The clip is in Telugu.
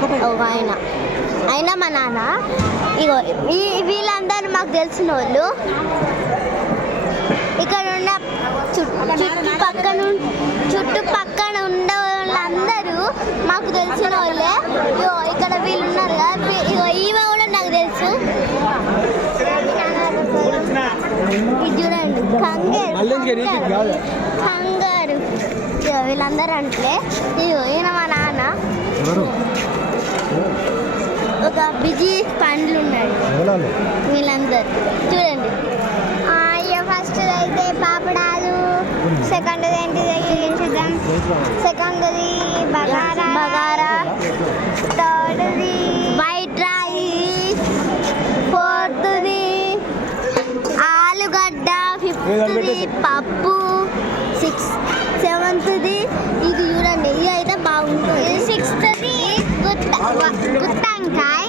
ఒక ఆయన మా నాన్న. ఇగో వీళ్ళందరూ మాకు తెలిసిన వాళ్ళు. ఇక్కడ ఉన్న చుట్టుపక్కన ఉండే వాళ్ళందరూ మాకు తెలిసిన వాళ్ళే. ఇగో ఇక్కడ వీళ్ళు ఉన్నారు కదా, ఇగో ఈమె కూడా నాకు తెలుసు. ఇది చూడండి కంగారు. ఇగో వీళ్ళందరూ అంటే ఇగో ఈయన మా నాన్న. ఒక బిజీ పండ్లు ఉన్నాయి వీళ్ళందరూ చూడండి. ఫస్ట్ అయితే పాపడాలు, సెకండ్ ఏంటిది చూద్దాం, సెకండ్ది బగారా, థర్డ్ది వైట్ రైస్, ఫోర్త్ది ఆలుగడ్డ, ఫిఫ్త్ది పప్పు, సెవెంత్ది ఇది చూడండి, ఇది అయితే బాగుంటుంది. సిక్స్త్ది గుత్తంకాయ,